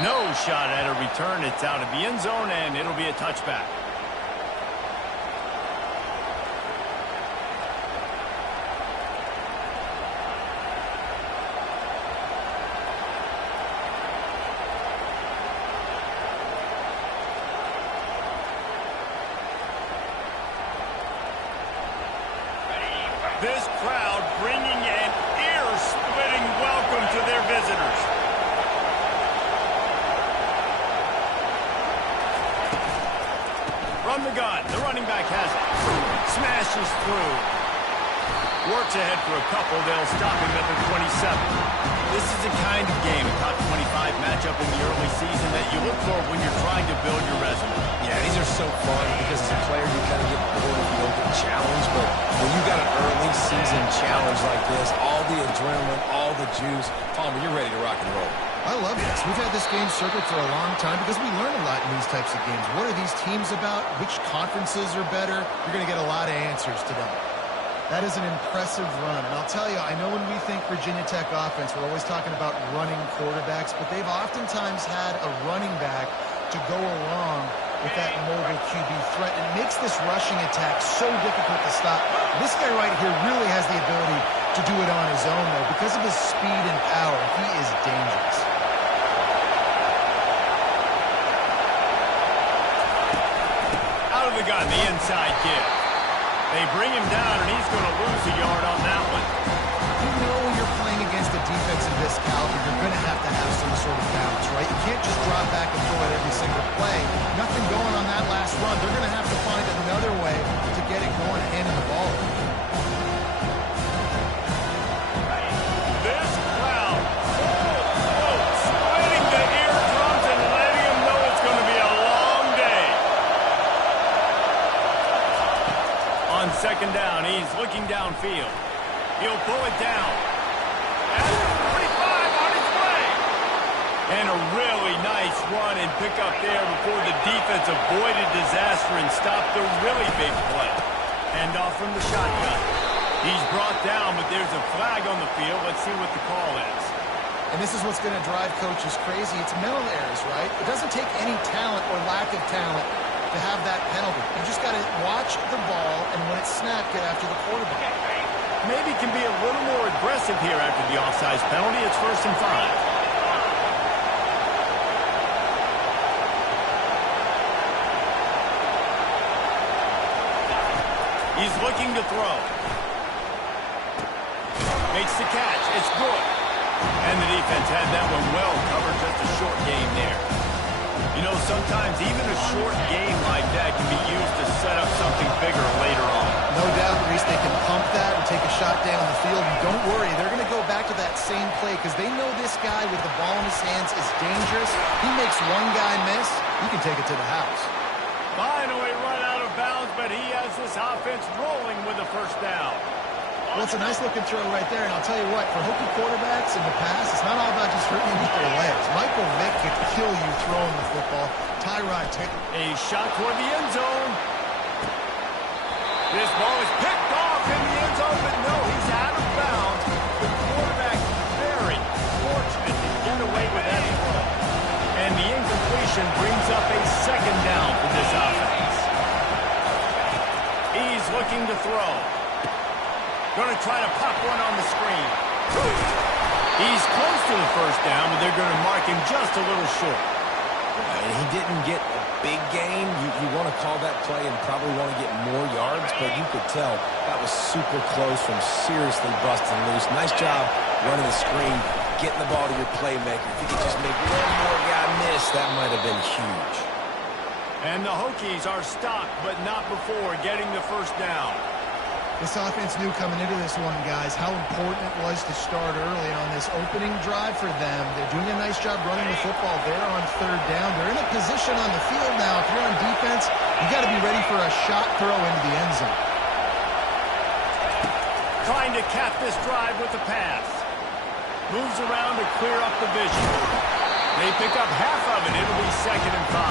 No shot at a return. It's out of the end zone, and it'll be a touchback. This crowd bringing an ear-splitting welcome to their visitors. From the gun, the running back has it. Smashes through. Works ahead for a couple. They'll stop him at the 27. This is the kind of game, a top 25 matchup in the early season that you look for when you're trying to build your resume. Yeah, these are so fun because as a player you kind of get bored if you don't get challenged. But when you got an early season challenge like this, all the adrenaline, all the juice, Palmer, you're ready to rock and roll. I love this. We've had this game circled for a long time because we learn a lot in these types of games. What are these teams about? Which conferences are better? You're going to get a lot of answers today. That is an impressive run. And I'll tell you, I know when we think Virginia Tech offense, we're always talking about running quarterbacks, but they've oftentimes had a running back to go along with that mobile QB threat. It makes this rushing attack so difficult to stop. This guy right here really has the ability to do it on his own, though. Because of his speed and power, he is dangerous. Out of the gun, the inside give. They bring him down, and he's going to lose a yard on that one. You know when you're playing against a defense of this caliber, you're going to have some sort of balance, right? You can't just drop back and throw it every single play. Nothing going on that last run. They're going to have to find another way to get it going, handing the ball. This crowd full splitting the eardrums and letting them know it's going to be a long day. On second down, he's looking downfield. He'll pull it down. At the 45 on his way. And a really nice run and pick up there before the defense avoided disaster and stopped the really big play. Hand off from the shotgun. He's brought down, but there's a flag on the field. Let's see what the call is. And this is what's going to drive coaches crazy. It's mental errors, right? It doesn't take any talent or lack of talent to have that penalty. You just got to watch the ball, and when it's snapped, get after the quarterback. Maybe can be a little more aggressive here after the offsides penalty. It's 1st and 5. He's looking to throw. Makes the catch. It's good. And the defense had that one well covered. Just a short game there. You know, sometimes even a short game like that can be used to set up something bigger later on. No doubt, Reese, they can pump that and take a shot down the field. And don't worry, they're going to go back to that same play because they know this guy with the ball in his hands is dangerous. He makes one guy miss, you can take it to the house. Finally run out of bounds, but he has this offense rolling with a 1st down. Well, it's a nice-looking throw right there, and I'll tell you what, for Hokie quarterbacks in the past, it's not all about just hurting you with their legs. Michael Vick could kill you throwing the football. Tyrod Taylor. A shot toward the end zone. This ball is picked off in the end zone, but no, he's out of bounds. The quarterback very fortunate to get away with that throw. And the incompletion brings up a 2nd down for this offense. He's looking to throw. Going to try to pop one on the screen. He's close to the 1st down, but they're going to mark him just a little short. And he didn't get a big gain. You want to call that play and probably want to get more yards, but you could tell that was super close from seriously busting loose. Nice job running the screen, getting the ball to your playmaker. If you could just make one more guy miss, that might have been huge. And the Hokies are stopped, but not before getting the 1st down. This offense knew coming into this one, guys, how important it was to start early on this opening drive for them. They're doing a nice job running the football there on 3rd down. They're in a position on the field now. If you're on defense, you got to be ready for a shot throw into the end zone. Trying to cap this drive with the pass. Moves around to clear up the vision. They pick up half of it. It'll be 2nd and 5.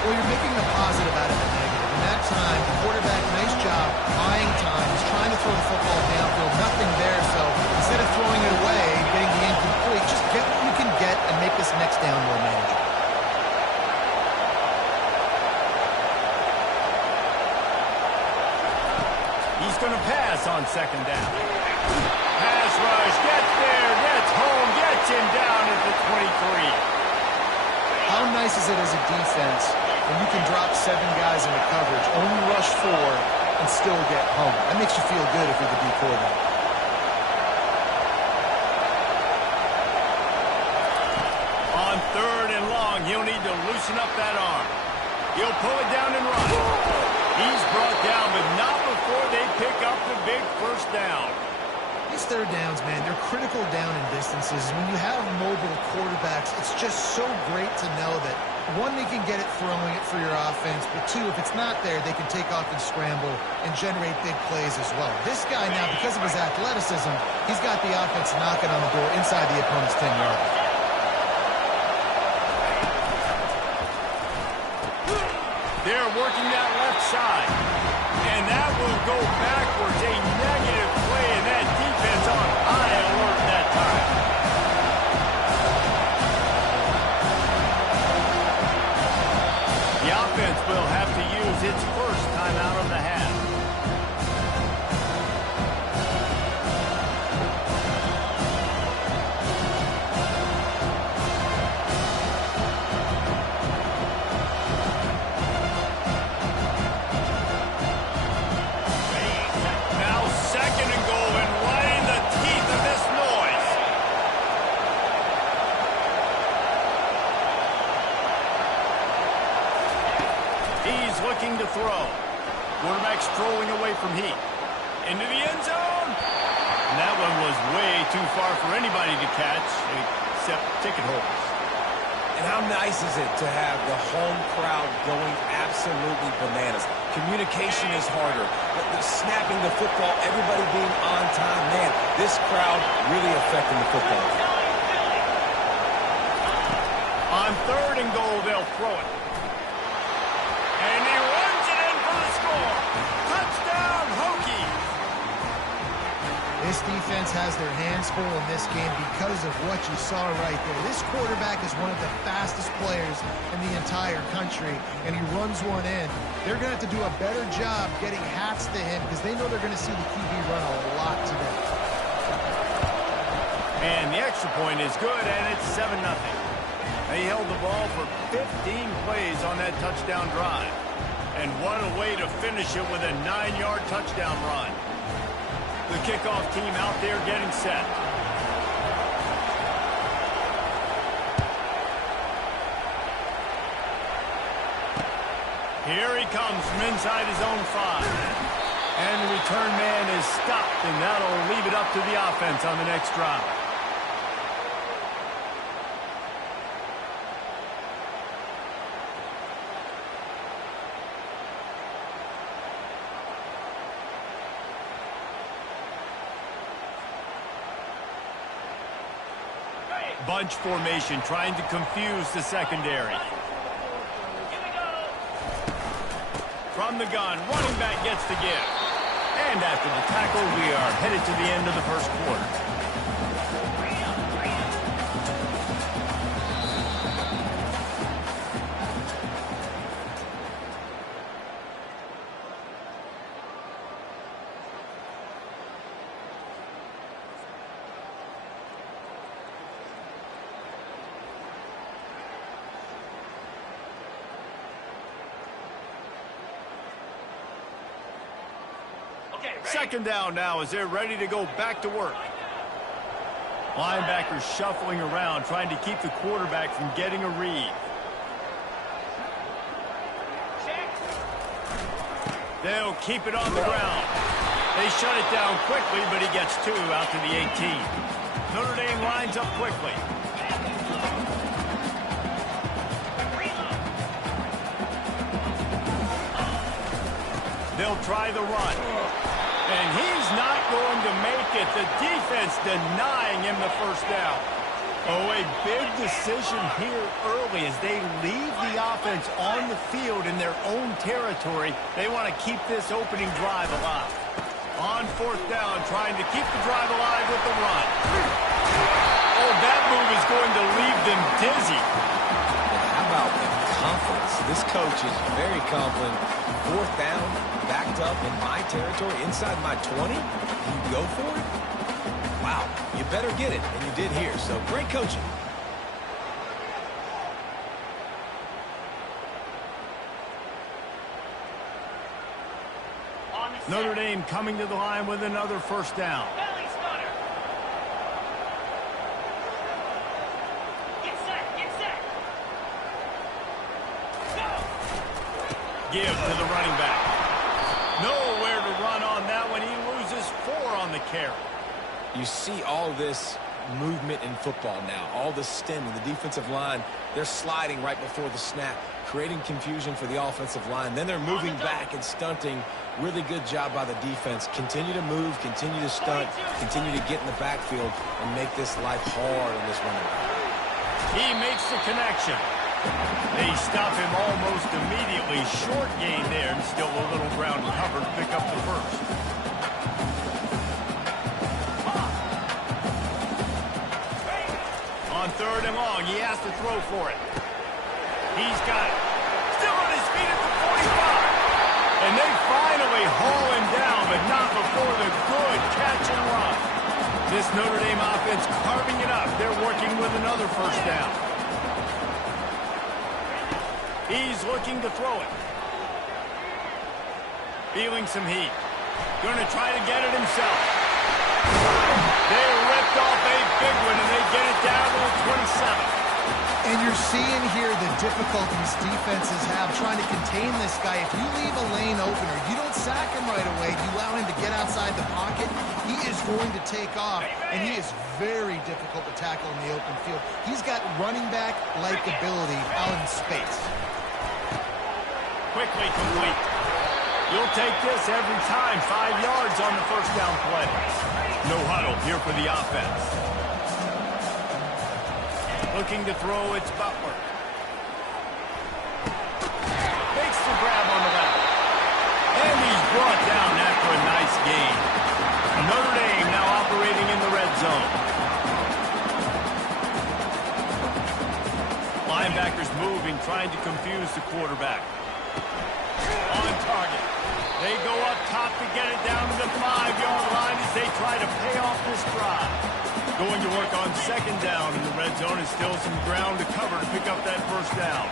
Well, you're making the positive out of the negative. In that time, the quarterback, nice job, buying time. He's trying to throw the football downfield. Nothing there, so instead of throwing it away, getting the incomplete, just get what you can get and make this next down more manageable. on second down. Pass rush, gets there, gets home, gets him down at the 23. How nice is it as a defense when you can drop 7 guys into coverage, only rush 4, and still get home? That makes you feel good if you're the D quarterback. On 3rd and long, he'll need to loosen up that arm. He'll pull it down and run. He's brought down, but not before they pick up the big first down. These third downs, man, they're critical down in distances. When you have mobile quarterbacks, it's just so great to know that, 1, they can get it throwing it for your offense, but 2, if it's not there, they can take off and scramble and generate big plays as well. This guy now, because of his athleticism, he's got the offense knocking on the door inside the opponent's 10-yard line. They're working that left side. And that will go backwards. A negative play, and that defense on high alert that time. The offense will have to use its first timeout of the half. Looking to throw. Quarterback strolling away from heat. Into the end zone. And that one was way too far for anybody to catch, except ticket holders. And how nice is it to have the home crowd going absolutely bananas? Communication is harder. The snapping the football, everybody being on time. Man, this crowd really affecting the football. On 3rd and goal, they'll throw it. And he runs it in for the score. Touchdown, Hokies. This defense has their hands full in this game because of what you saw right there. This quarterback is one of the fastest players in the entire country, and he runs one in. They're going to have to do a better job getting hats to him because they know they're going to see the QB run a lot today. And the extra point is good, and it's 7-0. They held the ball for 15 plays on that touchdown drive. And what a way to finish it with a 9-yard touchdown run. The kickoff team out there getting set. Here he comes from inside his own 5. And the return man is stopped, and that'll leave it up to the offense on the next drive. Bunch formation, trying to confuse the secondary. From the gun, running back gets the give. And after the tackle, we are headed to the end of the first quarter. Second down now as they're ready to go back to work. Linebackers shuffling around, trying to keep the quarterback from getting a read. They'll keep it on the ground. They shut it down quickly, but he gets 2 out to the 18. Notre Dame lines up quickly. They'll try the run. And he's not going to make it. The defense denying him the first down. Oh, a big decision here early as they leave the offense on the field in their own territory. They want to keep this opening drive alive. On 4th down, trying to keep the drive alive with the run. Oh, that move is going to leave them dizzy. How about the confidence This coach is very confident. Fourth down, backed up in my territory, inside my 20. You go for it? Wow, you better get it, and you did here. So great coaching. Notre Dame coming to the line with another first down. Give to the running back. Nowhere to run on that one. He loses 4 on the carry. You see all this movement in football now. All the stemming, the defensive line, they're sliding right before the snap, creating confusion for the offensive line. Then they're moving back and stunting. Really good job by the defense. Continue to move, continue to stunt, continue to get in the backfield and make this life hard on this running back. He makes the connection. They stop him almost immediately. Short gain there, and still a little ground covered to pick up the first. On 3rd and long, he has to throw for it. He's got it. Still on his feet at the 45. And they finally haul him down, but not before the good catch and run. This Notre Dame offense carving it up. They're working with another first down. He's looking to throw it. Feeling some heat. Going to try to get it himself. They ripped off a big one, and they get it down to the 27. And you're seeing here the difficulties defenses have trying to contain this guy. If you leave a lane open or you don't sack him right away, you allow him to get outside the pocket, he is going to take off, and he is very difficult to tackle in the open field. He's got running back-like ability out in space. Quickly complete. You'll take this every time. 5 yards on the first down play. No huddle here for the offense. Looking to throw, it's Butler. Makes the grab on the left. And he's brought down after a nice gain. Notre Dame now operating in the red zone. Linebackers moving, trying to confuse the quarterback. On target. They go up top to get it down to the 5-yard line as they try to pay off this drive. Going to work on 2nd down in the red zone, and still some ground to cover to pick up that first down.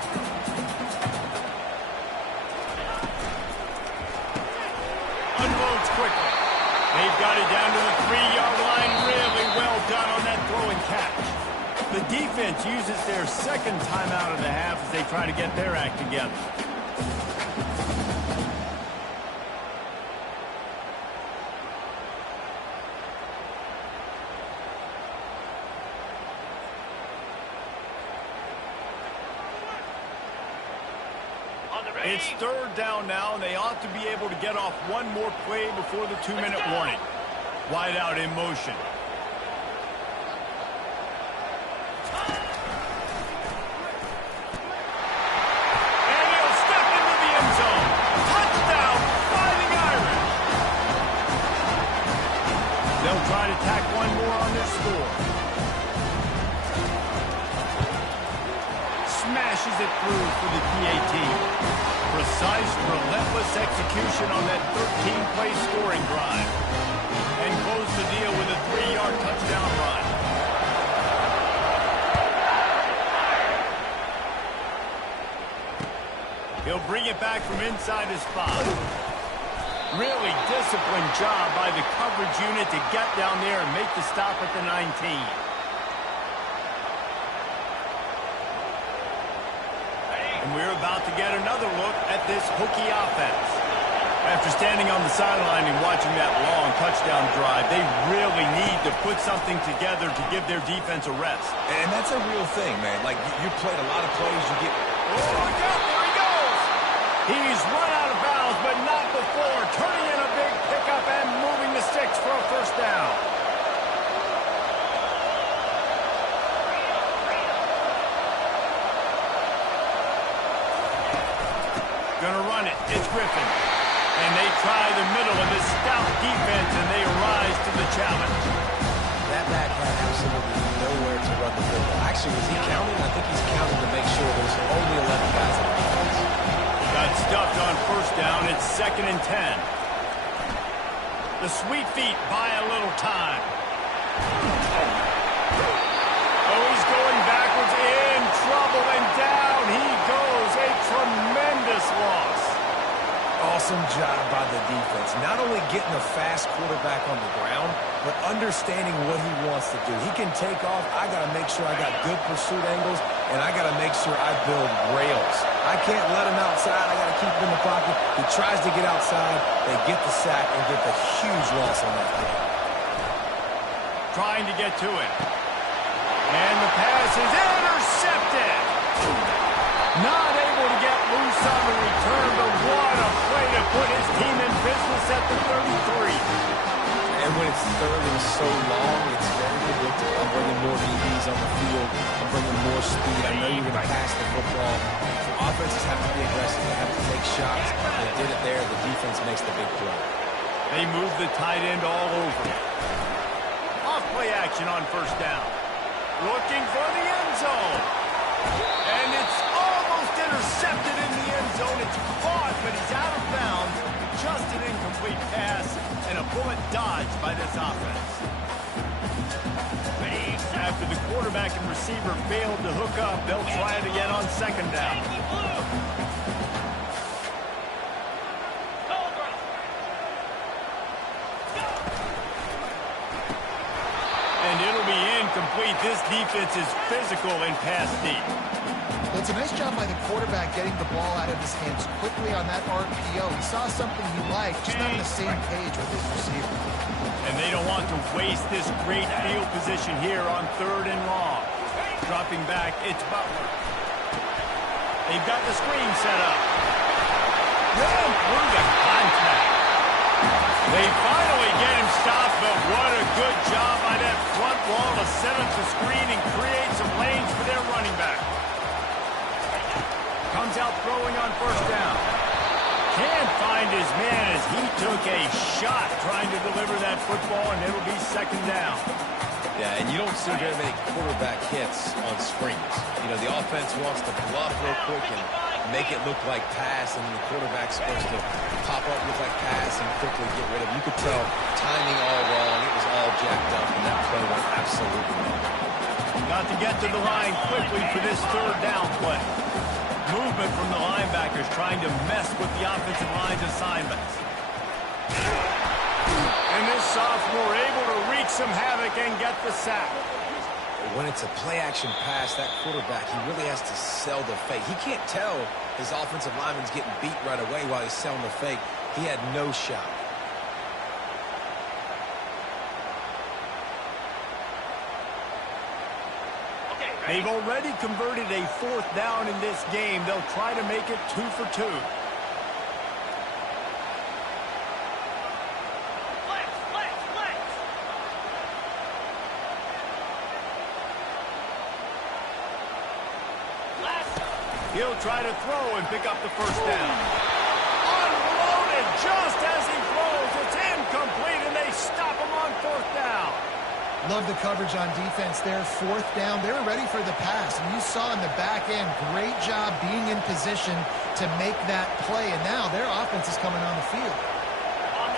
Unloads quickly. They've got it down to the 3-yard line. Really well done on that throw and catch. The defense uses their 2nd timeout of the half as they try to get their act together. It's 3rd down now, and they ought to be able to get off one more play before the 2-minute warning. Wide out in motion. And he'll step into the end zone. Touchdown, Fighting Irish. They'll try to tack one more on their score. Smashes it through for the PA team. Precise, relentless execution on that 13-play scoring drive. And close the deal with a 3-yard touchdown run. He'll bring it back from inside his spot. Really disciplined job by the coverage unit to get down there and make the stop at the 19. And we're about to get another look at this Hokie offense. After standing on the sideline and watching that long touchdown drive, they really need to put something together to give their defense a rest. And that's a real thing, man. Like, you played a lot of plays, you get... Oh, look out, there he goes! He's run out of bounds, but not before turning in a big pickup and moving the sticks for a first down. Gonna run it. It's Griffin. And they try the middle of this stout defense, and they rise to the challenge. That back had absolutely nowhere to run the football. Actually, was he counting? I think he's counting to make sure there's only 11 guys on the offense. got stuffed on first down. It's 2nd and 10. The sweet feet buy a little time. Oh, he's going backwards, in trouble, and down he goes. A tremendous loss. Awesome job by the defense. Not only getting a fast quarterback on the ground, but understanding what he wants to do. He can take off. I got to make sure I got good pursuit angles, and I got to make sure I build rails. I can't let him outside. I got to keep him in the pocket. He tries to get outside. They get the sack and get the huge loss on that play. Trying to get to it. And the pass is intercepted. Not able to get loose on the return, but what a play to put his team in business at the 33. And when it's third and so long, it's very predictable. I'm bringing more DBs on the field. I'm bringing more speed. I know you're going to pass the football. So offenses have to be aggressive. They have to take shots. They did it there. The defense makes the big play. They move the tight end all over. Off play action on first down. Looking for the end zone. And it's almost intercepted in the end zone. It's caught, but he's out of bounds. Just an incomplete pass and a bullet dodged by this offense. After the quarterback and receiver failed to hook up, they'll try it again on 2nd down. And it'll be incomplete. This defense is physical and pass deep. It's a nice job by the quarterback getting the ball out of his hands quickly on that RPO. He saw something he liked, just not on the same page with his receiver. And they don't want to waste this great field position here on 3rd and long. Dropping back, it's Butler. They've got the screen set up. Ran through the contact. They finally get him stopped, but what a good job by that front wall to set up the screen and create some lanes for their running back. Comes out throwing on first down. Can't find his man as he took a shot trying to deliver that football, and it'll be 2nd down. Yeah, and you don't see very many quarterback hits on screens. You know, the offense wants to bluff real quick and make it look like pass, and the quarterback's supposed to pop up, look like pass, and quickly get rid of it. You could tell timing all wrong. It was all jacked up, and that play went absolutely wrong. Got to get to the line quickly for this 3rd down play. Movement from the linebackers trying to mess with the offensive line's assignments. And this sophomore able to wreak some havoc and get the sack. When it's a play-action pass, that quarterback, he really has to sell the fake. He can't tell his offensive lineman's getting beat right away while he's selling the fake. He had no shot. They've already converted a 4th down in this game. They'll try to make it 2 for 2. He'll try to throw and pick up the first down. Unloaded just as he throws. It's incomplete, and they stop him on 4th down. Love the coverage on defense there. 4th down. They were ready for the pass. And you saw in the back end, great job being in position to make that play. And now their offense is coming on the field.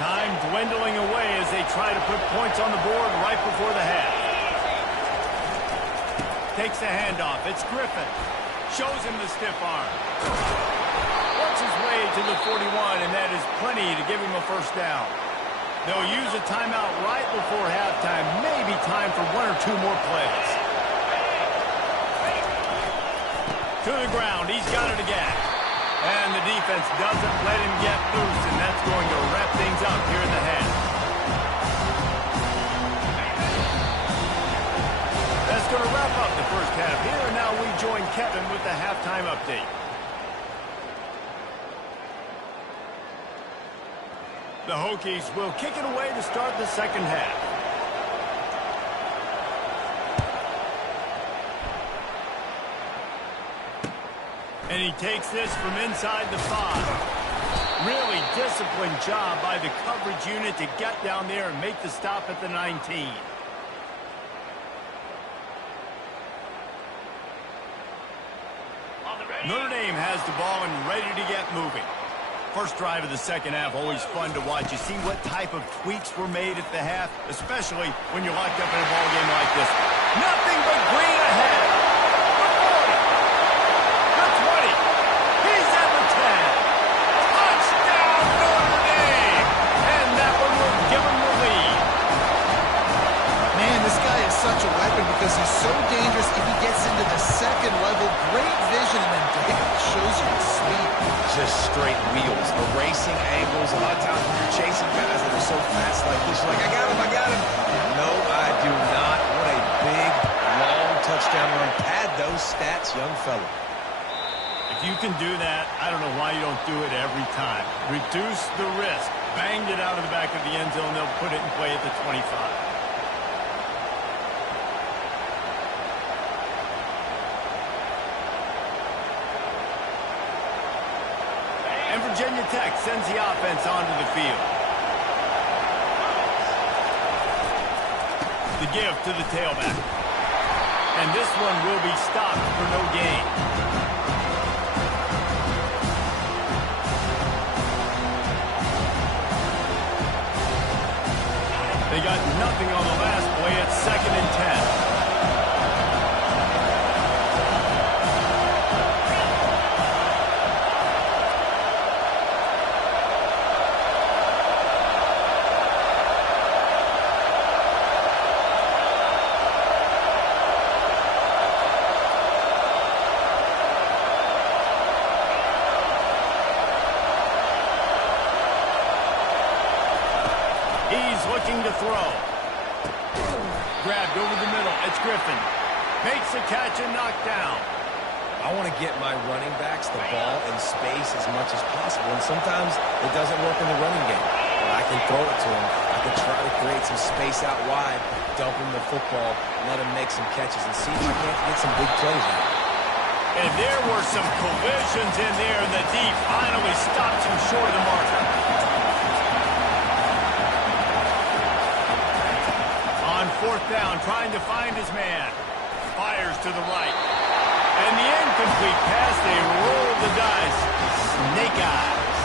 Time dwindling away as they try to put points on the board right before the half. Takes the handoff. It's Griffin. Shows him the stiff arm. Works his way to the 41, and that is plenty to give him a first down. They'll use a timeout right before halftime. Maybe time for 1 or 2 more plays. To the ground. He's got it again. And the defense doesn't let him get loose, and that's going to wrap things up here in the half. That's going to wrap up the first half here, and now we join Kevin with the halftime update. The Hokies will kick it away to start the second half. And he takes this from inside the 5. Really disciplined job by the coverage unit to get down there and make the stop at the 19. On the ready. Notre Dame has the ball and ready to get moving. First drive of the second half, always fun to watch. You see what type of tweaks were made at the half, especially when you're locked up in a ball game like this. Nothing but green ahead. The 40, the 20. He's at the 10. Touchdown, Notre Dame. And that one will give him the lead. Man, this guy is such a weapon because he's so dangerous if he gets into the second level. Great vision, and then David shows you his speed. Just straight wheels, erasing angles. A lot of times when you're chasing guys that are so fast like this, you're like, I got him. No, I do not. What a big, long touchdown run. Pad those stats, young fella. If you can do that, I don't know why you don't do it every time. Reduce the risk. Banged it out of the back of the end zone. They'll put it in play at the 25. And Virginia Tech sends the offense onto the field. The give to the tailback. And this one will be stopped for no gain. They got nothing on the last play. It's 2nd and 10. He's looking to throw. Grabbed over the middle. It's Griffin. Makes the catch and knocked down. I want to get my running backs the ball in space as much as possible, and sometimes it doesn't work in the running game. But I can throw it to him. I can try to create some space out wide, dump him the football, let him make some catches, and see if I can't get some big plays in. And there were some collisions in there, and the D finally stops him short of the marker. On 4th down, trying to find his man. Fires to the right. And the incomplete pass, they roll the dice. Snake eyes.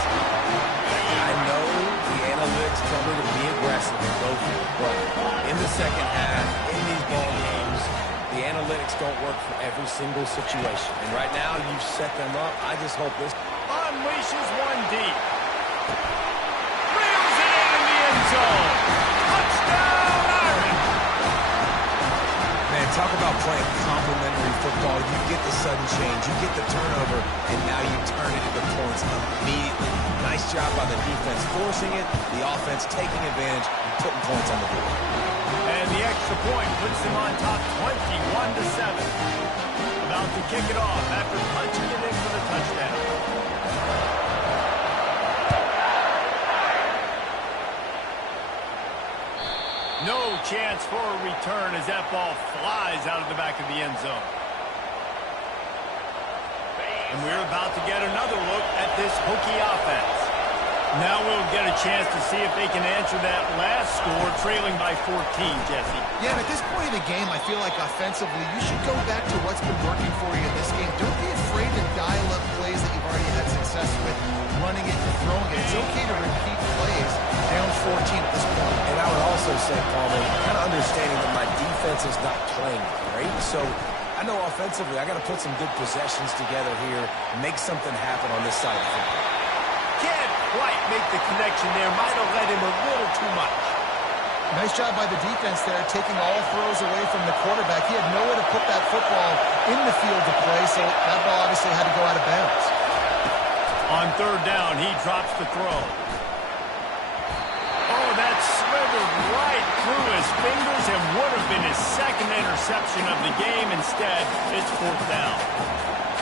I know the analytics tell me to be aggressive and go for it, but in the second half, in these ball games, the analytics don't work for every single situation. And right now, you've set them up. I just hope this Unleashes one deep. Reels it in the end zone. Touchdown, Irish. Man, talk about playing complementary football. You get the sudden change, you get the turnover, and now you turn it into points immediately. Nice job by the defense forcing it, the offense taking advantage and putting points on the board. And the extra point puts them on top 21-7. About to kick it off after punching it in for the touchdown. No chance for a return as that ball flies out of the back of the end zone. And we're about to get another look at this Hokie offense. Now we'll get a chance to see if they can answer that last score, trailing by 14, Jesse. Yeah, and at this point of the game, I feel like offensively, you should go back to what's been working for you in this game. Don't be afraid to dial up plays that you've already had success with, running it and throwing it. It's okay to repeat plays down 14 at this point. And I would also say, Palmer, kind of understanding that my defense is not playing great, so I know offensively I got to put some good possessions together here, make something happen on this side of the football. Can't quite make the connection there. Might have led him a little too much. Nice job by the defense there, taking all throws away from the quarterback. He had nowhere to put that football in the field to play, so that ball obviously had to go out of bounds. On 3rd down, he drops the throw. Oh, that slithered right through his fingers and would have been his 2nd interception of the game. Instead, it's 4th down.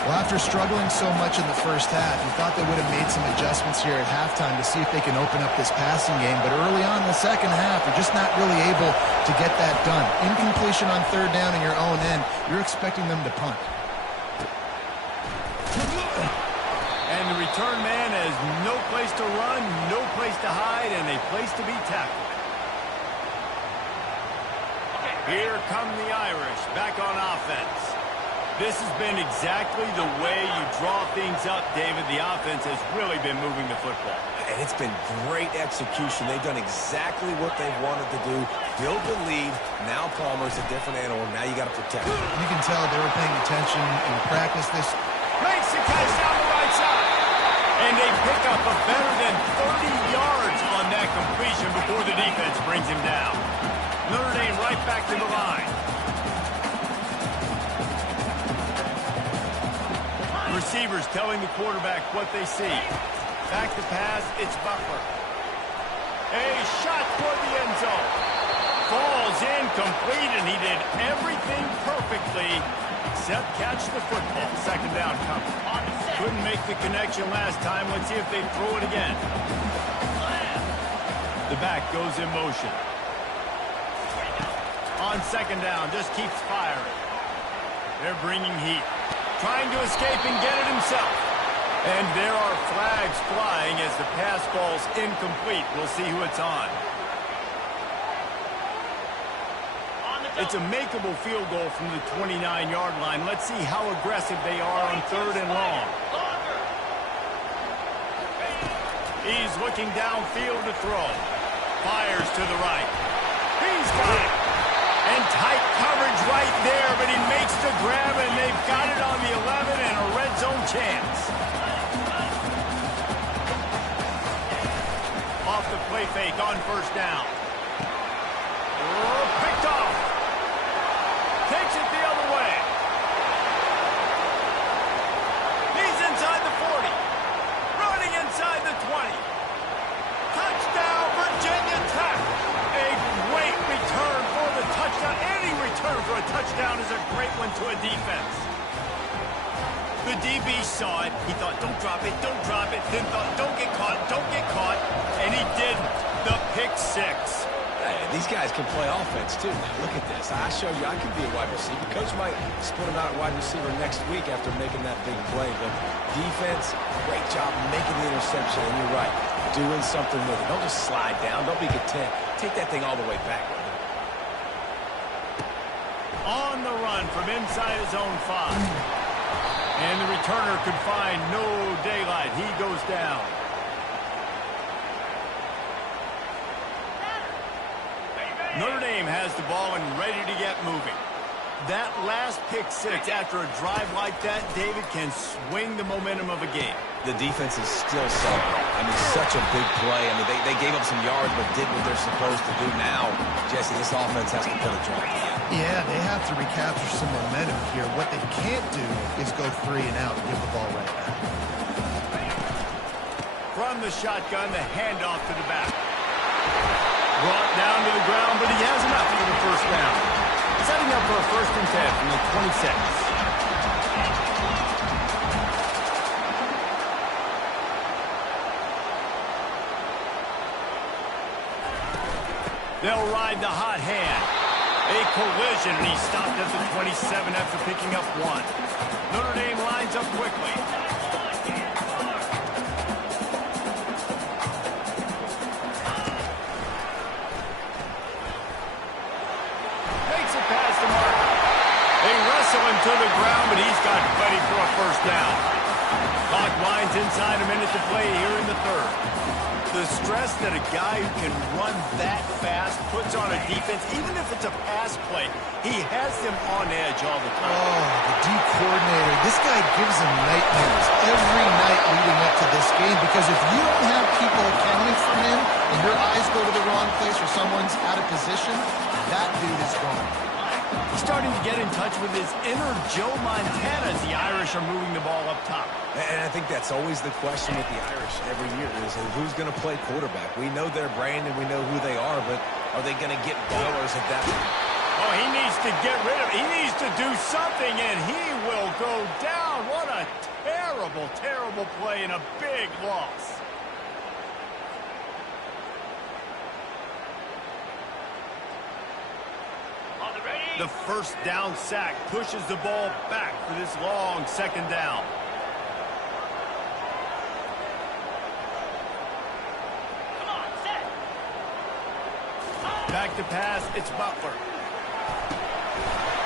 Well, after struggling so much in the first half, you thought they would have made some adjustments here at halftime to see if they can open up this passing game. But early on in the second half, you're just not really able to get that done. Incompletion on 3rd down in your own end, you're expecting them to punt. And the return man has no place to run, no place to hide, and a place to be tackled. Here come the Irish back on offense. This has been exactly the way you draw things up, David. The offense has really been moving the football. And it's been great execution. They've done exactly what they've wanted to do. Build the lead. Now Palmer's a different animal. Now you got to protect him. You can tell they were paying attention in practice. This makes the catch down the right side. And they pick up a better than 30 yards on that completion before the defense brings him down. Notre Dame right back to the line. Receivers telling the quarterback what they see. Back to pass, it's Butler. A shot toward the end zone. Falls incomplete, and he did everything perfectly except catch the football. Second down coming. Couldn't make the connection last time. Let's see if they throw it again. The back goes in motion. On second down, just keeps firing. They're bringing heat. Trying to escape and get it himself. And there are flags flying as the pass falls incomplete. We'll see who it's on. It's a makeable field goal from the 29-yard line. Let's see how aggressive they are on third and long. He's looking downfield to throw. Fires to the right. He's got it. And tight coverage right there, but he makes the grab, and they've got it on the 11 and a red zone chance. Off the play fake on first down. Oh, picked off. Takes it the other way. He's inside the 40. Running inside the 20. Touchdown, Virginia Tech. A great return for the touchdown. Any return for a touchdown is a great one to a defense. The DB saw it. He thought, don't drop it, don't drop it. Then thought, don't get caught, don't get caught. And he didn't. The pick six. Hey, these guys can play offense, too. Now, look at this. I showed you I can be a wide receiver. Coach might split him out at wide receiver next week after making that big play. But defense, great job making the interception. And you're right, doing something with it. Don't just slide down. Don't be content. Take that thing all the way back. On the run from inside his own 5. And the returner could find no daylight. He goes down. Notre Dame has the ball and ready to get moving. That last pick six after a drive like that, David, can swing the momentum of a game. The defense is still solid. I mean, such a big play. I mean, they gave up some yards but did what they're supposed to do. Now, Jesse, this offense has to put a drive together. Yeah, they have to recapture some momentum here. What they can't do is go 3 and out and give the ball right back. From the shotgun, the handoff to the back. Brought down to the ground, but he has enough for the first down. Setting up for a 1st and 10 from the 26. They'll ride the hot hand. A collision, and he stopped at the 27 after picking up 1. Notre Dame lines up quickly. Him to the ground, but he's got ready for a first down. Clock winds inside a minute to play here in the 3rd. The stress that a guy who can run that fast puts on a defense, even if it's a pass play, he has them on edge all the time. Oh, the D coordinator. This guy gives him nightmares every night leading up to this game, because if you don't have people accounting for him and your eyes go to the wrong place or someone's out of position, that dude is gone. He's starting to get in touch with his inner Joe Montana as the Irish are moving the ball up top. And I think that's always the question with the Irish every year is who's going to play quarterback. We know their brand and we know who they are, but are they going to get ballers at that point? Oh, he needs to get rid of it. He needs to do something, and he will go down. What a terrible, terrible play and a big loss. The first down sack pushes the ball back for this long 2nd down. Come on, set. Back to pass, it's Butler.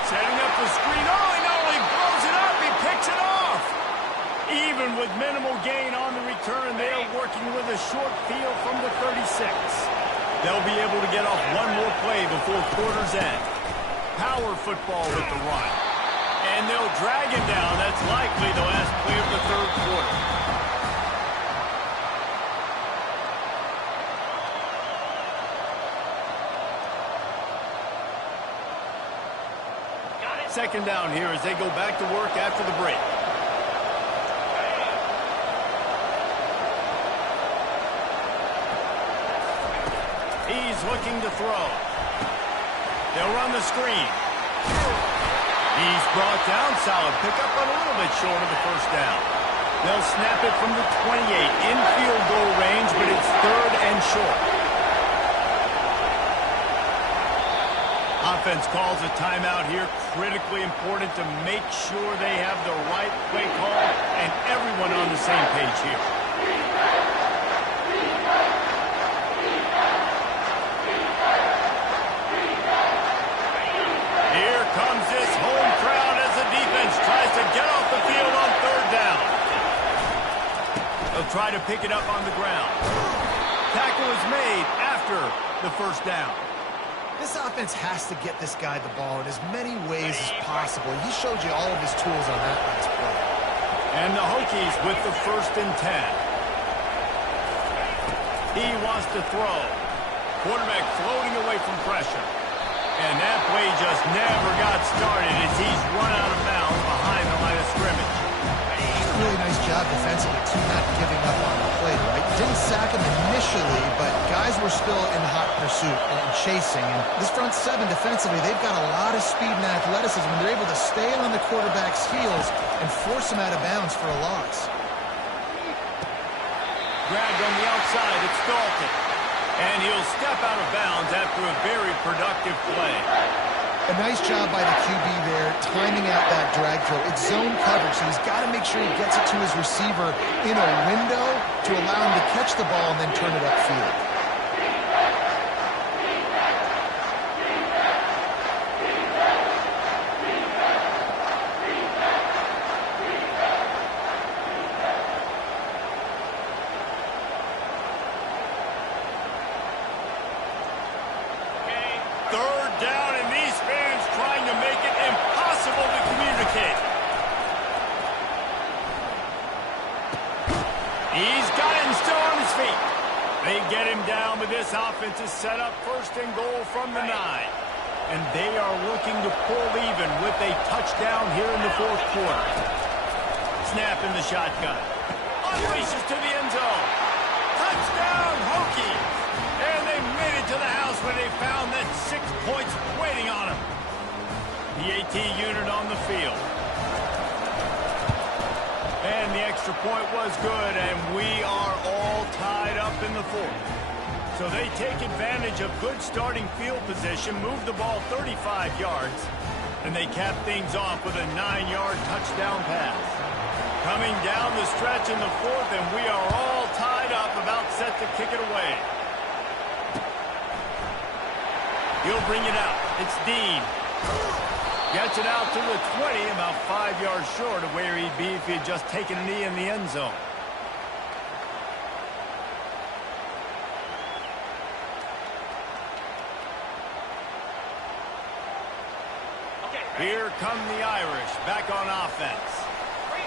Setting up the screen. Oh, he not only blows working with a short field from the 36. They'll be able to get off one more play before quarter's end. Power football with the run. And they'll drag him down. That's likely the last play of the third quarter. Second down here as they go back to work after the break. He's looking to throw. They'll run the screen. He's brought down. Solid pickup, but a little bit short of the first down. They'll snap it from the 28 in field goal range, but it's third and short. Offense calls a timeout here. Critically important to make sure they have the right play call and everyone on the same page here. Here comes this home crowd as the defense tries to get off the field on third down. They'll try to pick it up on the ground. Tackle is made after the first down. This offense has to get this guy the ball in as many ways as possible. He showed you all of his tools on that last play. And the Hokies with the 1st and 10. He wants to throw. Quarterback floating away from pressure. And that play just never got started as he's run out of bounds behind the line of scrimmage. Really nice job defensively, too, not giving up on the play, right? Didn't sack him initially, but guys were still in hot pursuit and chasing. And this front seven defensively, they've got a lot of speed and athleticism, and they're able to stay on the quarterback's heels and force him out of bounds for a loss. Grabbed on the outside, it's Dalton. And he'll step out of bounds after a very productive play. A nice job by the QB there, timing out that drag throw. It's zone coverage, so he's got to make sure he gets it to his receiver in a window to allow him to catch the ball and then turn it upfield. Third down, and these fans trying to make it impossible to communicate. He's got it and still on his feet. They get him down, but this offense is set up 1st and goal from the 9. And they are looking to pull even with a touchdown here in the 4th quarter. Snap in the shotgun. Unleashes to the end zone. Touchdown, Hokies! And they made it to the house when they found that 6 points waiting on them. The AT unit on the field. And the extra point was good, and we are all tied up in the 4th. So they take advantage of good starting field position, move the ball 35 yards, and they cap things off with a 9-yard touchdown pass. Coming down the stretch in the 4th, and we are all tied up, about set to kick it away. He'll bring it out. It's Dean. Gets it out to the 20, about 5 yards short of where he'd be if he had just taken a knee in the end zone. Here come the Irish, back on offense.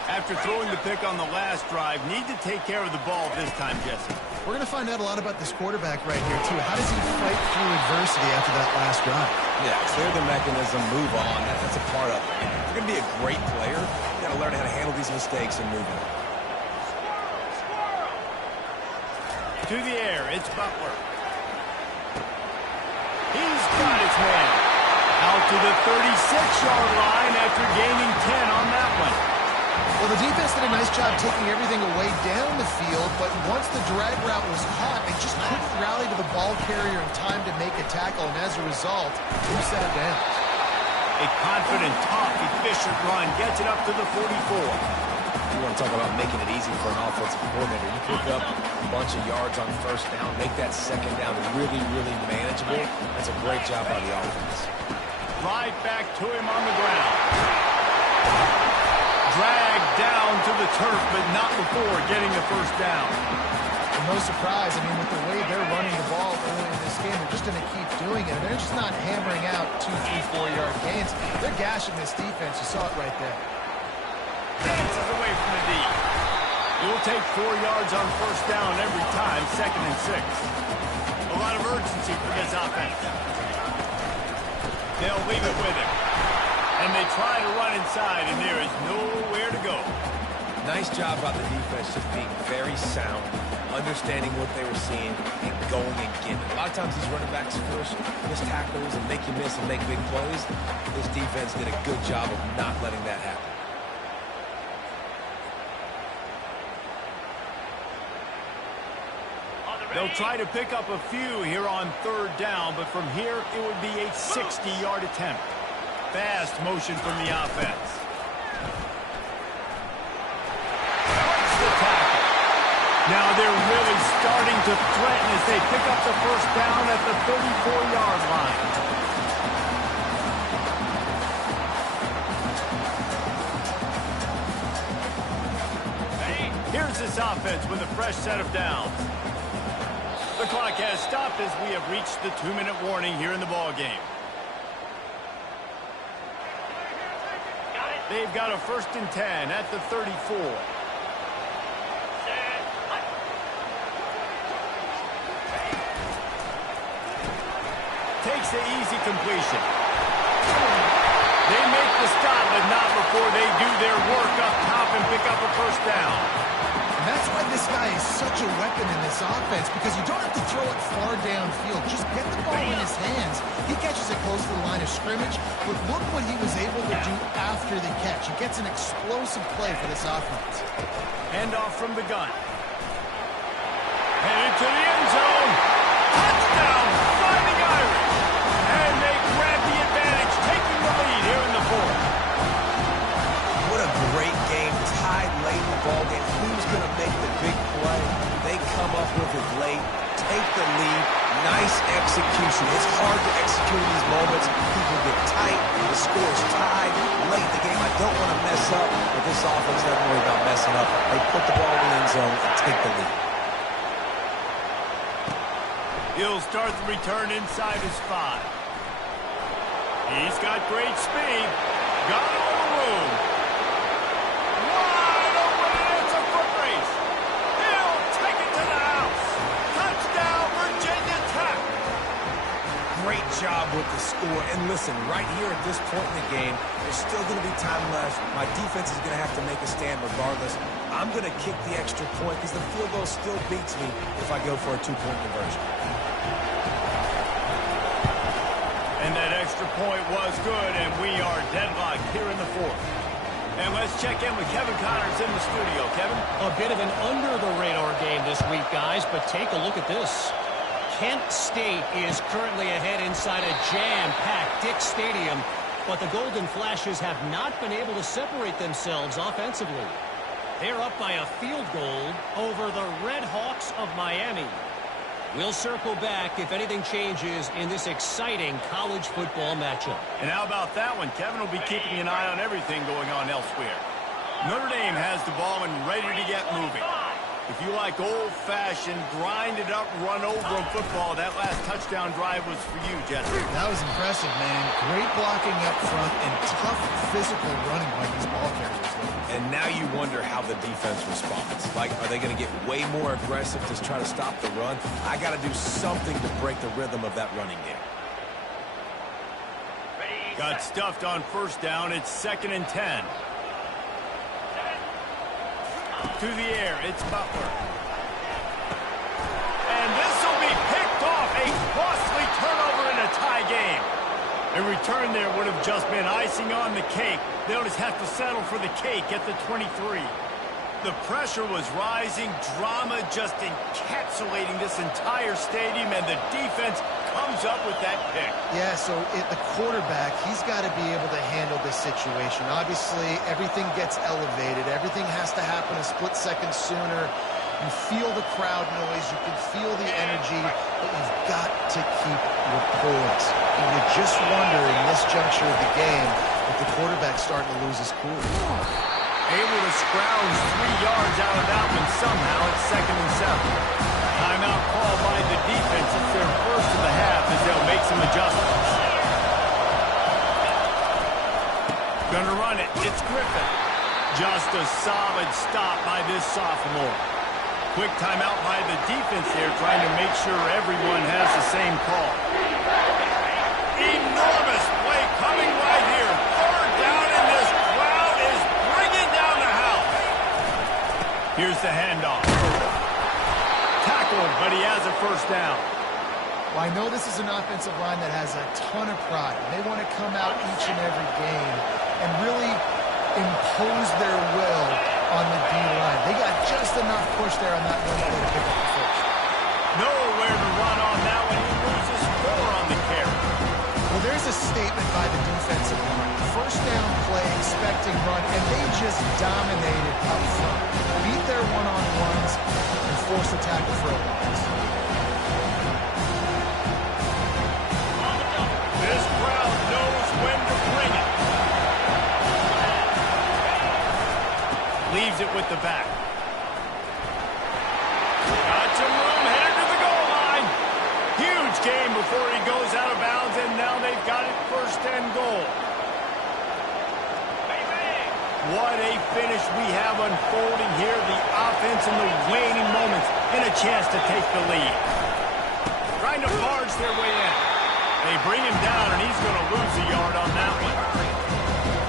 After throwing the pick on the last drive, need to take care of the ball this time, Jesse. We're going to find out a lot about this quarterback right here, too. How does he fight through adversity after that last drive? Yeah, clear the mechanism, move on. That's a part of it. If you're going to be a great player, you got to learn how to handle these mistakes and move on. To the air, it's Butler. He's got his man. Out to the 36-yard line after gaining 10 on that one. Well, the defense did a nice job taking everything away down the field, but once the drag route was caught, they just couldn't rally to the ball carrier in time to make a tackle, and as a result, who set it down? A confident, tough, efficient run gets it up to the 44. You want to talk about making it easy for an offensive coordinator. You pick up a bunch of yards on first down, make that second down really, really manageable. That's a great job by the offense. Right back to him on the ground. Dragged down to the turf, but not before getting the first down. No surprise. I mean, with the way they're running the ball early in this game, they're just going to keep doing it. And they're just not hammering out 2, 3, 4-yard gains. They're gashing this defense. You saw it right there. Dances away from the D. You'll take 4 yards on first down every time, 2nd and 6. A lot of urgency for this offense. They'll leave it with him. And they try to run inside, and there is nowhere to go. Nice job by the defense just being very sound, understanding what they were seeing, and going and getting it. A lot of times these running backs first miss tackles and make you miss and make big plays. This defense did a good job of not letting that happen. They'll try to pick up a few here on 3rd down, but from here it would be a 60-yard attempt. Fast motion from the offense. Now they're really starting to threaten as they pick up the first down at the 34-yard line. Here's this offense with a fresh set of downs. The clock has stopped as we have reached the 2-minute warning here in the ballgame. They've got a 1st and 10 at the 34. Takes the easy completion. They make the stop, but not before they do their work up top and pick up a first down. And that's why this guy is such a weapon in this offense, because you don't have to throw it far downfield. Just get the ball in his hands. He catches it close to the line of scrimmage, but look what he was able to do after the catch. He gets an explosive play for this offense. Handoff from the gun. Headed to the end zone. Touchdown, Fighting Irish. And they grab the advantage, taking the lead here in the 4th. What a great game. Tied late in the ballgame. Who's going to make the big play? They come up with it late, take the lead. Nice execution. It's hard to execute in these moments. People get tight. The score's tied late in the game. I don't want to mess up, but this offense doesn't worry about messing up. They put the ball in the end zone and take the lead. He'll start the return inside his 5. He's got great speed. Got a little room. Wide open, and it's a foot race. He'll take it to the house. Touchdown, Virginia Tech. Great job with the score. And listen, right here at this point in the game, there's still going to be time left. My defense is going to have to make a stand regardless. I'm going to kick the extra point because the field goal still beats me if I go for a 2-point conversion. And that extra point was good, and we are deadlocked here in the 4th. And let's check in with Kevin Connors in the studio. Kevin? A bit of an under-the-radar game this week, guys, but take a look at this. Kent State is currently ahead inside a jam-packed Dick Stadium, but the Golden Flashes have not been able to separate themselves offensively. They're up by a field goal over the Red Hawks of Miami. We'll circle back if anything changes in this exciting college football matchup. And how about that one? Kevin will be keeping an eye on everything going on elsewhere. Notre Dame has the ball and ready to get moving. If you like old-fashioned, grind-it-up, run-over football, that last touchdown drive was for you, Jesse. That was impressive, man. Great blocking up front and tough physical running by these ball carriers. And now you wonder how the defense responds. Like, are they going to get way more aggressive to try to stop the run? I got to do something to break the rhythm of that running game. Got stuffed on first down. It's 2nd and 10. To the air, it's Butler. And this will be picked off. A costly turnover in a tie game. A return there would have just been icing on the cake. They'll just have to settle for the cake at the 23. The pressure was rising. Drama just encapsulating this entire stadium, and the defense comes up with that pick. Yeah, so the quarterback, he's got to be able to handle this situation. Obviously, everything gets elevated. Everything has to happen a split second sooner. You feel the crowd noise. You can feel the energy, but you've got to keep your poise. And you just wonder in this juncture of the game if the quarterback's starting to lose his cool. Able to scrounge 3 yards out of that one somehow at 2nd and 7. Timeout called by the defense. It's their first of the half as they'll make some adjustments. Gonna run it. It's Griffin. Just a solid stop by this sophomore. Quick timeout by the defense there, trying to make sure everyone has the same call. Enormous play coming right here. Third down, and this crowd is bringing down the house. Here's the handoff. Tackled, but he has a first down. Well, I know this is an offensive line that has a ton of pride. They want to come out each and every game and really impose their will on the D-line. They got just enough push there on that one play to pick up the first. Nowhere to run on that one. He loses 4 on the carry. Well, there's a statement by the defensive line. First down play, expecting run, and they just dominated up front. Beat their one-on-ones and force the tackle for a loss. This crowd knows when to bring it. Leaves it with the back. Got some room, headed to the goal line. Huge game before he goes out of bounds, and now they've got it first and goal. What a finish we have unfolding here. The offense in the waning moments and a chance to take the lead. Trying to barge their way in. They bring him down, and he's going to lose a yard on that one.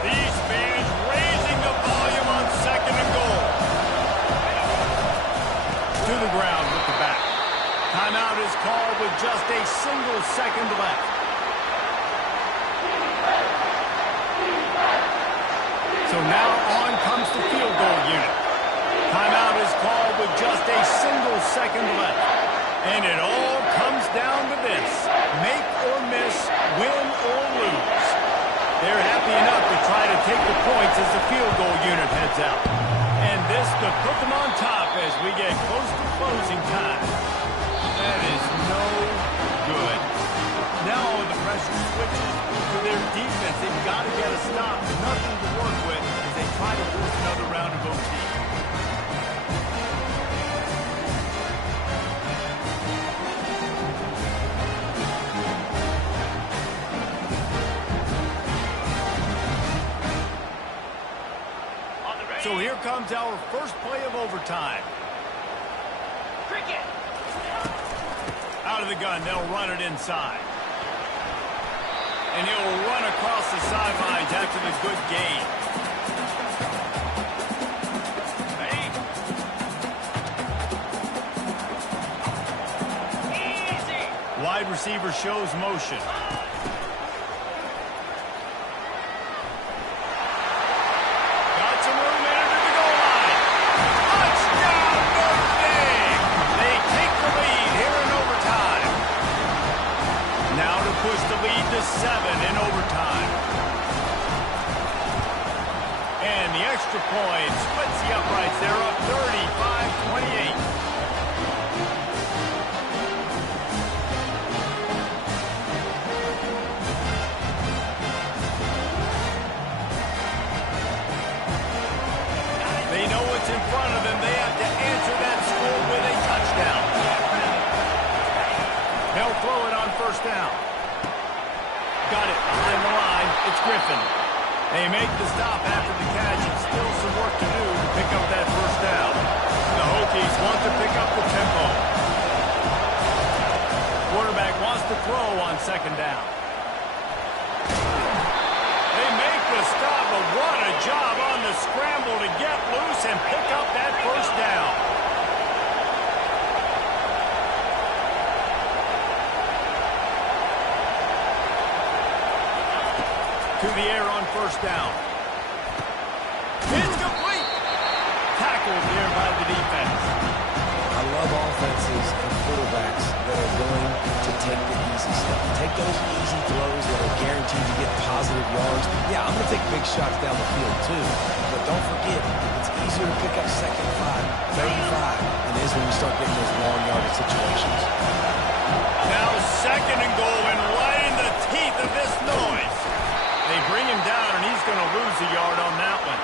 These fans raising the volume on second and goal. To the ground with the back. Timeout is called with just a single second left. So now on comes the field goal unit. Timeout is called with just a single second left. And it all comes down to this. Make or miss, win or lose. They're happy enough to try to take the points as the field goal unit heads out. And this to put them on top as we get close to closing time. That is no good. Now the pressure switches to their defense. They've got to get a stop. Nothing to work with as they try to force another round of OT. So here comes our first play of overtime. Out of the gun, they'll run it inside. And he'll run across the sidelines after the good gain. Easy. Wide receiver shows motion. Push the lead to 7 in overtime. And the extra point splits the uprights. They're up 35-28. They know what's in front of them. They have to answer that score with a touchdown. They'll throw it on first down. Got it behind the line. It's Griffin. They make the stop after the catch, and still some work to do to pick up that first down. The Hokies want to pick up the tempo. Quarterback wants to throw on second down. They make the stop, but what a job on the scramble to get loose and pick up that first down. To the air on first down. It's complete. Tackled here by the defense. I love offenses and quarterbacks that are willing to take the easy stuff. Take those easy throws that are guaranteed to get positive yards. Yeah, I'm going to take big shots down the field too. But don't forget, it's easier to pick up second 5, 35 than it is when you start getting those long yardage situations. Now second and goal, and right in the teeth of this noise. They bring him down, and he's going to lose a yard on that one.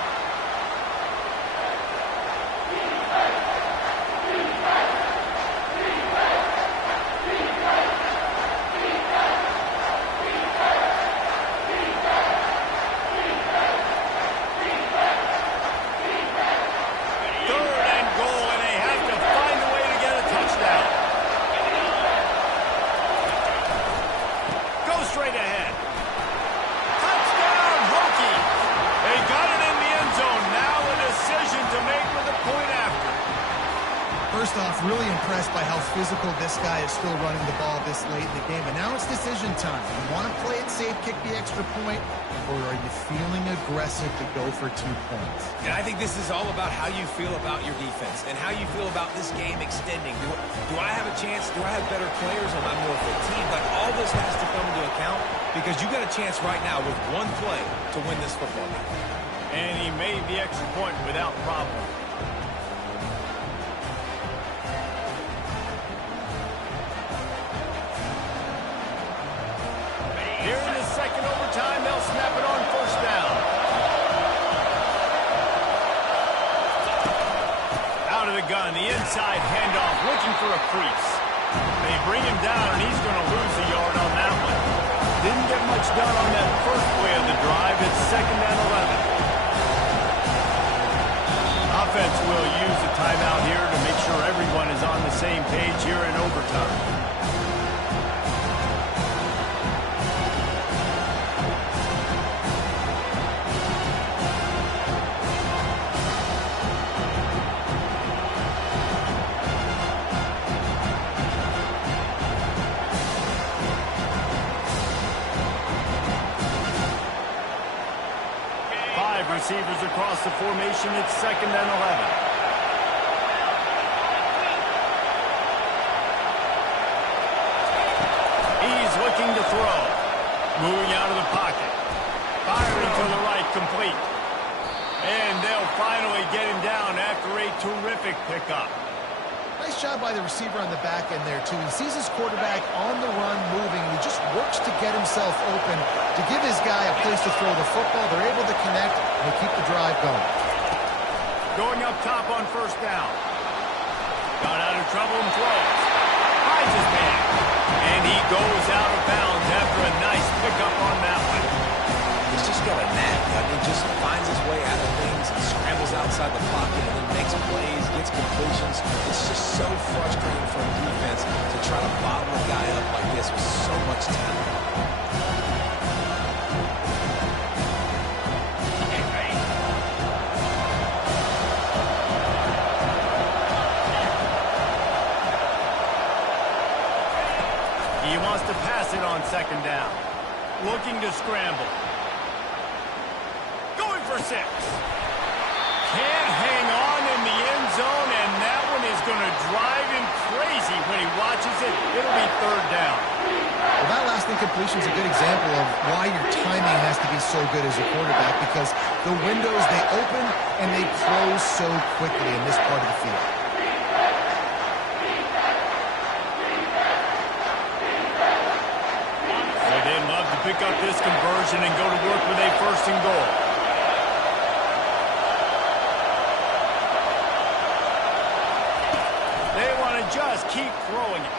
really impressed by how physical this guy is still running the ball this late in the game. And now it's decision time. You want to play it safe, kick the extra point, or are you feeling aggressive to go for 2 points? And I think this is all about how you feel about your defense and how you feel about this game extending. Do I have a chance? Do I have better players? Am I more fatigued? Like, all this has to come into account because you got a chance right now with one play to win this football game. And he made the extra point without problem. Here in the second overtime, they'll snap it on first down. Out of the gun, the inside handoff, looking for a crease. They bring him down, and he's going to lose a yard on that one. Didn't get much done on that first play of the drive. It's second and 11. Offense will use a timeout here to make sure everyone is on the same page here in overtime. Receivers across the formation. It's second and 11. He's looking to throw. Moving out of the pocket. Firing to the right, complete. And they'll finally get him down after a terrific pickup. Nice job by the receiver on the back end there, too. He sees his quarterback on the run moving, and he just works to get himself open to give his guy a place to throw the football. They're able to connect, and they keep the drive going. Going up top on first down. Got out of trouble and throws. Finds his man. And he goes out of bounds after a nice pickup on that one. He's just got a knack. He just finds his way out of things and scrambles outside the pocket and then makes plays, gets completions. It's just so frustrating for a defense to try to bottle a guy up like this with so much talent. He wants to pass it on second down. Looking to scramble. Going for 6. Can't hang on in the end zone, and that one is going to drive him crazy when he watches it. It'll be third down. Well, that last incompletion is a good example of why your timing has to be so good as a quarterback, because the windows, they open and they close so quickly in this part of the field. They'd love to pick up this conversion and go to work with a first and goal. They want to just keep throwing it.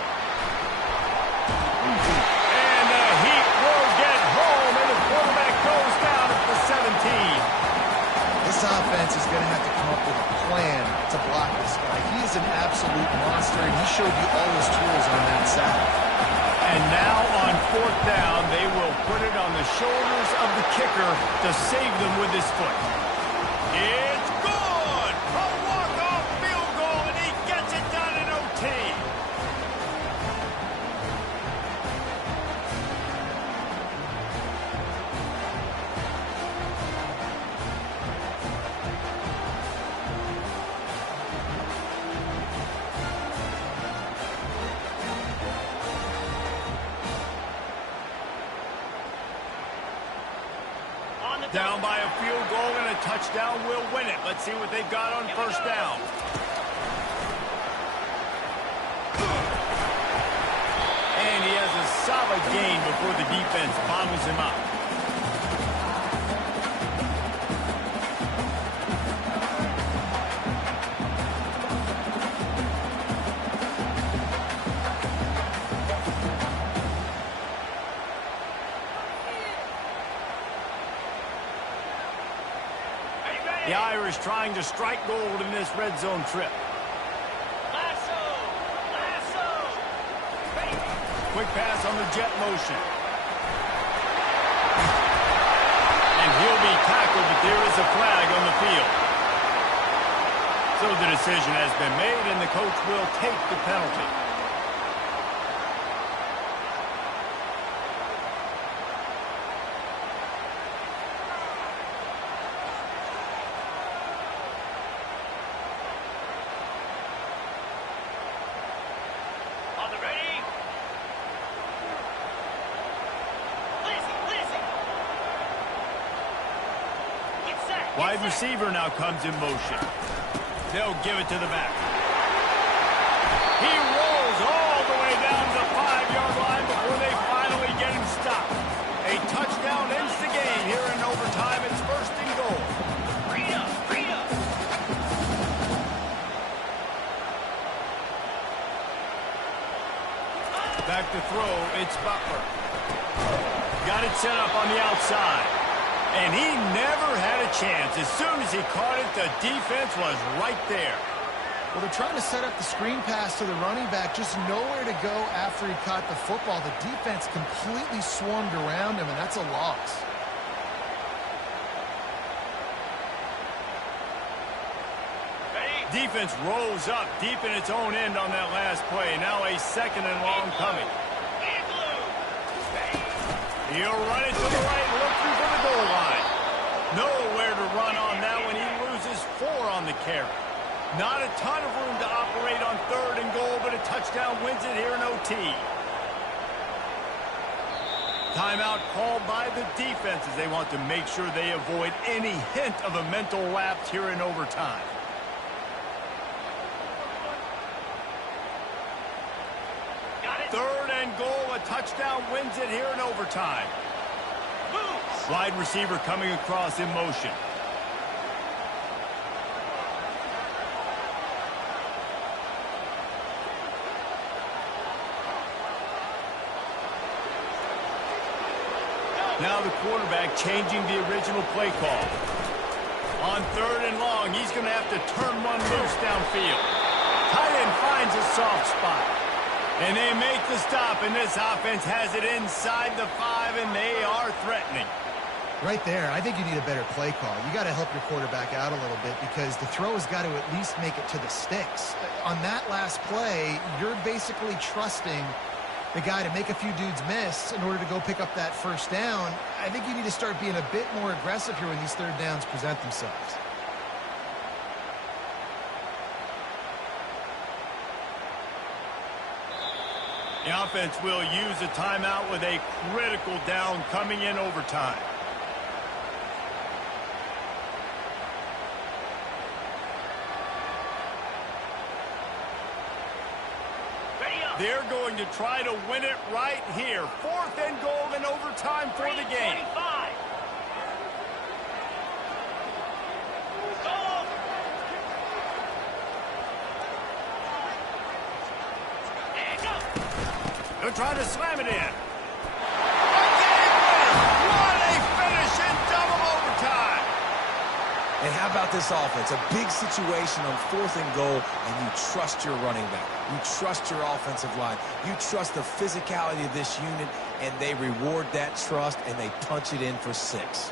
And the Heat will get home, and the quarterback goes down at the 17. This offense is going to have to come up with a plan to block this guy. He is an absolute monster, and he showed you all his tools on that side. And now on fourth down, they will put it on the shoulders of the kicker to save them with his foot. It's good! A walk-off field goal, and he gets it done in OT. Down by a field goal and a touchdown will win it. Let's see what they've got on first down. And he has a solid gain before the defense bottles him up. The Irish trying to strike gold in this red zone trip. Quick pass on the jet motion. And he'll be tackled, but there is a flag on the field. So the decision has been made, and the coach will take the penalty. Wide receiver now comes in motion. They'll give it to the back. He rolls all the way down to the 5-yard line before they finally get him stopped. A touchdown ends the game here in overtime. It's first and goal. Back to throw, it's Butler. Got it set up on the outside. And he never had a chance. As soon as he caught it, the defense was right there. Well, they're trying to set up the screen pass to the running back, just nowhere to go after he caught the football. The defense completely swarmed around him, and that's a loss. Defense rolls up deep in its own end on that last play. Now a second and long coming. He'll run it to the right, looking for the goal line. Nowhere to run on that one. He loses 4 on the carry. Not a ton of room to operate on third and goal, but a touchdown wins it here in OT. Timeout called by the defense as they want to make sure they avoid any hint of a mental lapse here in overtime. Third and goal, a touchdown wins it here in overtime. Wide receiver coming across in motion. Now the quarterback changing the original play call. On third and long, he's going to have to turn one loose downfield. Tight end finds a soft spot. And they make the stop, and this offense has it inside the 5, and they are threatening. Right there, I think you need a better play call. You got to help your quarterback out a little bit because the throw has got to at least make it to the sticks. On that last play, you're basically trusting the guy to make a few dudes miss in order to go pick up that first down. I think you need to start being a bit more aggressive here when these third downs present themselves. The offense will use a timeout with a critical down coming in overtime. They're going to try to win it right here. 4th and goal in overtime for the game. They're trying to slam it in. A game winner! What a finish in double overtime! And how about this offense? A big situation on 4th and goal, and you trust your running back. You trust your offensive line. You trust the physicality of this unit, and they reward that trust, and they punch it in for 6.